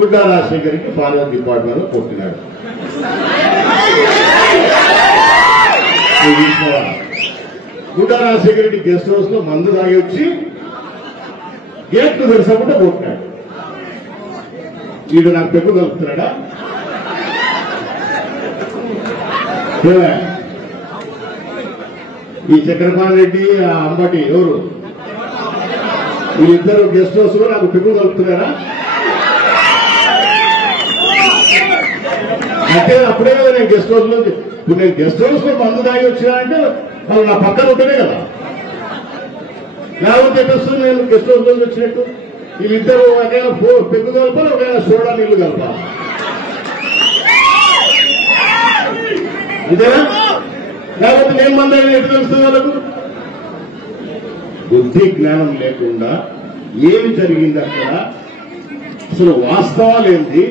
గుడ్డా రాజశేఖర్కి forest department లో కొట్టినాడు. గుడ్డా Rajasekhar Reddy guest house లో మందు తాగి వచ్చి గేట్లు తెరసకుండా కొట్టినాడు. వీడు నాకు పెగ్గు కలుపుతున్నాడా? ఈ చక్రపాణి రెడ్డి ఆ అంబటి ఎవరు వీళ్ళిద్దరు గెస్ట్ హౌస్ లో నాకు పెగ్గు కలుపుతున్నారా? అంటే అప్పుడే కదా నేను గెస్ట్ హౌస్ లో ఇప్పుడు నేను గెస్ట్ హౌస్ లో మందు తాగి వచ్చినా అంటే వాళ్ళు నా పక్కన ఉంటేనే కదా, లేకపోతే ఎట్టొస్తుంది నేను గెస్ట్ హౌస్ లో వచ్చినట్టు. వీళ్ళిద్దరు ఒకైనా పెగ్గు కలపాలి, ఒకైనా సోడా నీళ్లు కలపాలి. ఇదేనా? లేకపోతే నేను మందని ఎటు తెలుస్తుంది వాళ్ళకు? బుద్ధి జ్ఞానం లేకుండా ఏమి జరిగింది అక్కడ, అసలు వాస్తవాలు ఏంటి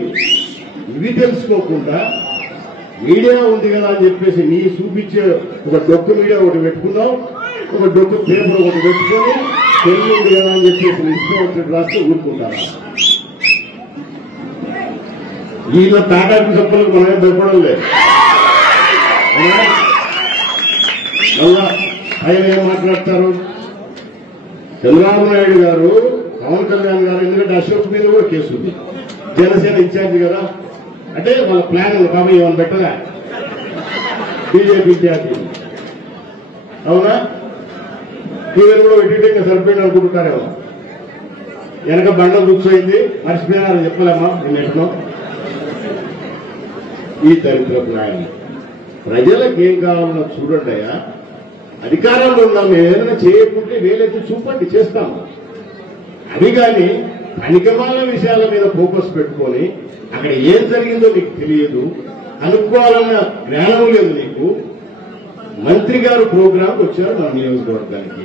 ఇవి తెలుసుకోకుండా మీడియా ఉంది కదా అని చెప్పేసి నీ చూపించే ఒక డొక్కు మీడియా ఒకటి పెట్టుకున్నావు, ఒక డొక్కు పేపర్ ఒకటి పెట్టుకుని తెలుగు ఉంది కదా అని చెప్పేసి ఇష్టం వచ్చినట్టు రాస్తే ఊరుకుంటారా? వీళ్ళ తాటాకు చెప్పలకు మనమే భయపడం లేదు. మళ్ళా ఆయన ఏం మాట్లాడతారు? చంద్రబాబు నాయుడు గారు, పవన్ కళ్యాణ్ గారు, ఎందుకంటే అశోక్ మీద కూడా కేసు ఉంది, జనసేన ఇన్ఛార్జి కదా, అంటే వాళ్ళ ప్లాన్ కాబట్టి ఏమైనా పెట్టదా బీజేపీ ఇన్ఛార్జి? అవునా? టీవీలు కూడా పెట్టింటే ఇంకా సరిపోయింది అనుకుంటున్నారేమో. వెనక బండ కూర్చోయింది మర్చిపోయినారని చెప్పలేమా? నేను ఎట్లా ఈ దరిద్రపు నాయన ప్రజలకు ఏం కావాలన్నా చూడండి అయ్యా. అధికారంలో ఉన్నాం, మేము ఏదైనా చేయకుంటే వేలైతే చూపండి, చేస్తాము. అది కానీ పనికిమాల విషయాల మీద ఫోకస్ పెట్టుకొని అక్కడ ఏం జరిగిందో నీకు తెలియదు, అనుకోవాలన్న జ్ఞానం లేదు నీకు. మంత్రి గారు ప్రోగ్రాంకి వచ్చారు మన నియోజకవర్గానికి.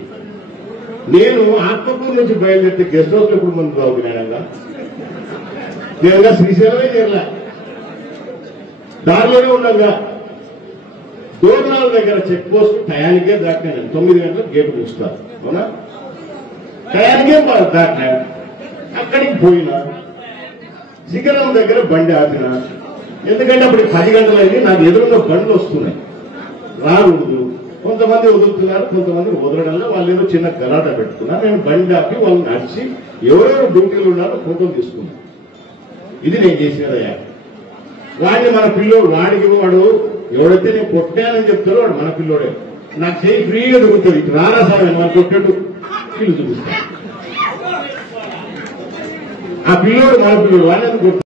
నేను ఆత్మకూరు నుంచి బయలుదేరితే గెస్ట్ హౌస్ లో ఇప్పుడు మంది తాగుతున్నాగా, నేనుగా శ్రీశైలమే చేరలే, దారిలోనే ఉండగా దూరాల దగ్గర చెక్ పోస్ట్ టయానికే దాటినాను. 9 గంటలకు గేటు చూస్తారు, అవునా? టయానికే దాటినా. అక్కడికి పోయినా శిఖరం దగ్గర బండి ఆపిన, ఎందుకంటే అప్పుడు 10 గంటలైంది. నాకు ఎదురుగా బండ్లు వస్తున్నాయి, రాకూడదు. కొంతమంది వదులుతున్నారు, కొంతమంది వదలడంలో వాళ్ళు ఏదో చిన్న గలాట పెట్టుకున్నారు. నేను బండి ఆపి వాళ్ళని నడిచి ఎవరెవరు డ్యూటీలు ఉన్నారో ఫోటోలు తీసుకున్నాను. ఇది నేను చేసినదయ్యా. వాడిని మన పిల్లోడు, వాడికి వాడు ఎవడైతే నేను కొట్టానని చెప్తారో వాడు మన పిల్లోడే. నాకు చేయి ఫ్రీగా దొరుకుతుంది. ఇటు రారా సార్ మనం కొట్టాడు వీళ్ళు చూపిస్తాను. ఆ పిల్లోడు మన పిల్లోడు, వాడిని